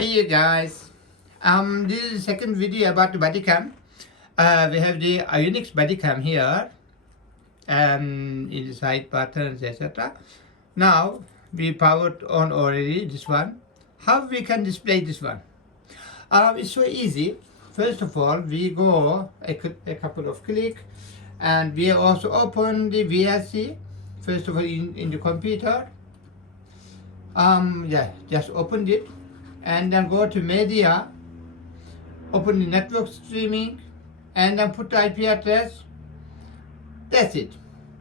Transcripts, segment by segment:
Hey you guys, this is the second video about the Bodycam. We have the Ayonix Bodycam here, in the side buttons, etc. Now we powered on already this one. How we can display this one? It's so easy. First of all, we go a couple of click, and we also open the VLC. First of all, in the computer. Just opened it. And then go to media, open the network streaming, and then put the IP address. That's it.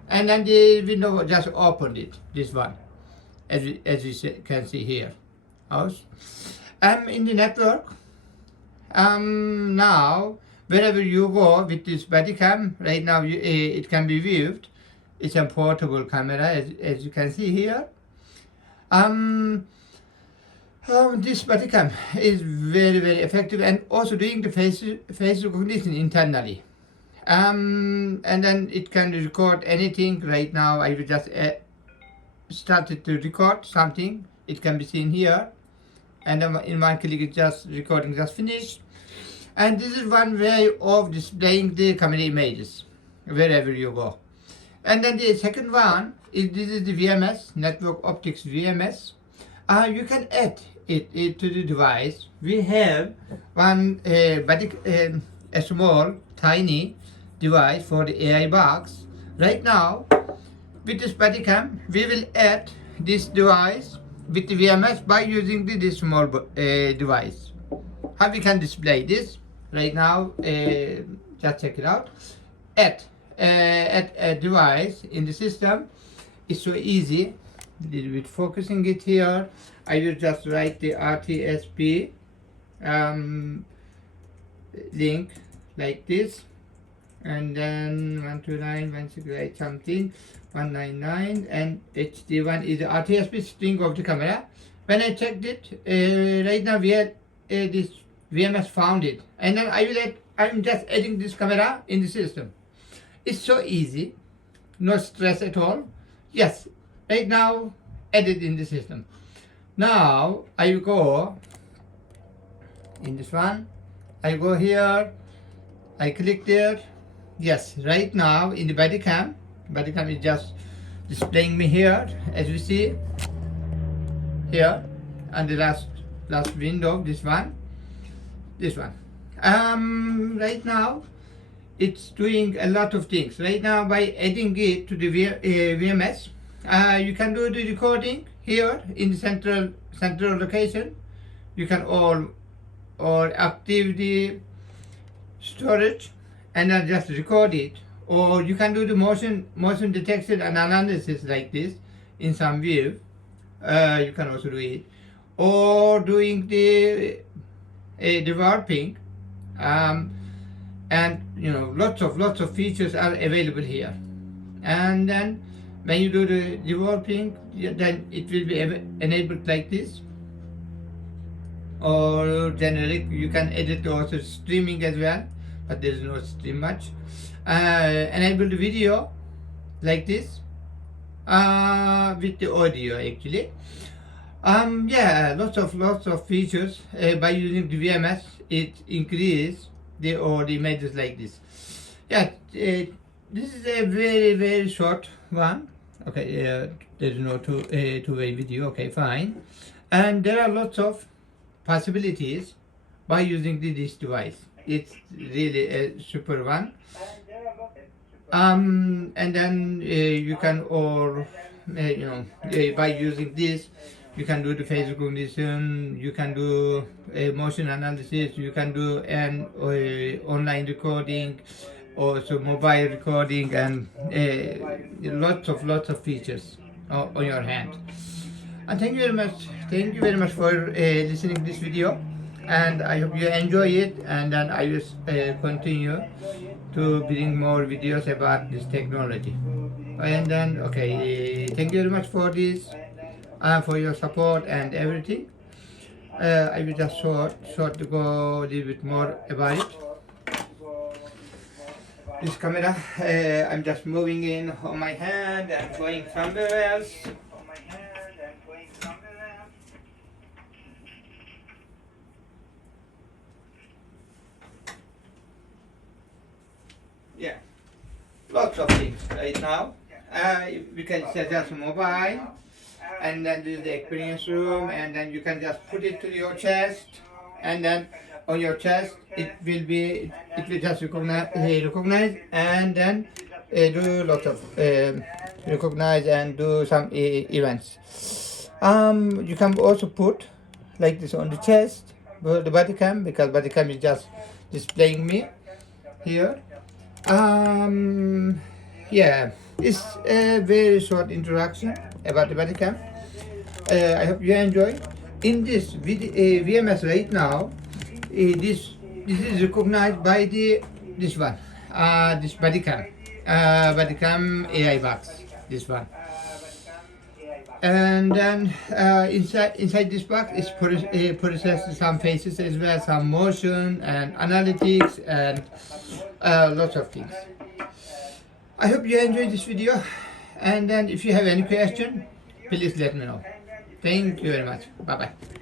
And then the window just opened it, this one, as you can see here. I'm in the network. Now, wherever you go with this Bodycam, right now it can be viewed. It's a portable camera, as you can see here. This Bodycam is very effective, and also doing the face recognition internally. And then it can record anything. Right now I will just started to record something. It can be seen here, and then in one click it's just recording just finished. And this is one way of displaying the camera images wherever you go. And then the second one is this is the VMS, network optics VMS. You can add it to the device. We have one a small tiny device for the AI box. Right now with this Bodycam we will add this device with the VMS by using this small device. How we can display this right now, just check it out. Add a device in the system. It's so easy. A little bit focusing it here. I will just write the RTSP link like this, and then 129.168 something 199, and HD1 is the RTSP string of the camera. When I checked it, right now we had this VMS found it, and then I'm just adding this camera in the system. It's so easy, no stress at all. Yes, right now added in the system. Now I will go in this one. I go here, I click there. Yes, right now in the Bodycam is just displaying me here, as we see here, and the last window, this one. Right now it's doing a lot of things. Right now by adding it to the VMS, you can do the recording here in the central location. You can or active the storage and then just record it, or you can do the motion detection and analysis like this in some view. You can also do it, or doing the developing, and lots of features are available here. And then when you do the developing, then it will be enabled like this, or generic. You can edit also streaming as well, but there is no stream much. Enable the video like this, with the audio actually. Lots of features. By using the VMS, it increase the images like this. This is a very short one. Okay, there is no two-way video. Okay, fine. And there are lots of possibilities by using this device. It's really a super one. And then you can by using this, you can do the face recognition, you can do motion analysis, you can do an online recording, also mobile recording, and lots of features on your hand. And thank you very much for listening to this video, and I hope you enjoy it, and then I will continue to bring more videos about this technology. And then thank you very much for this, for your support and everything. I will just short to go a little bit more about it. This camera, I'm just moving in on my hand and going somewhere else. lots of things right now. We can set just mobile, and then this is the experience room, and then you can just put it to your chest, and then on your chest it will just recognize and then do lots of recognize and do some events. You can also put like this on the chest, the body cam, because body cam is just displaying me here. Yeah, it's a very short introduction about the body cam. I hope you enjoy. In this VMS right now, this is recognized by this one, this Bodycam AI box, this one. And then inside this box is processed some faces as well, some motion and analytics and lots of things. I hope you enjoyed this video, and then if you have any question, please let me know. Thank you very much. Bye bye.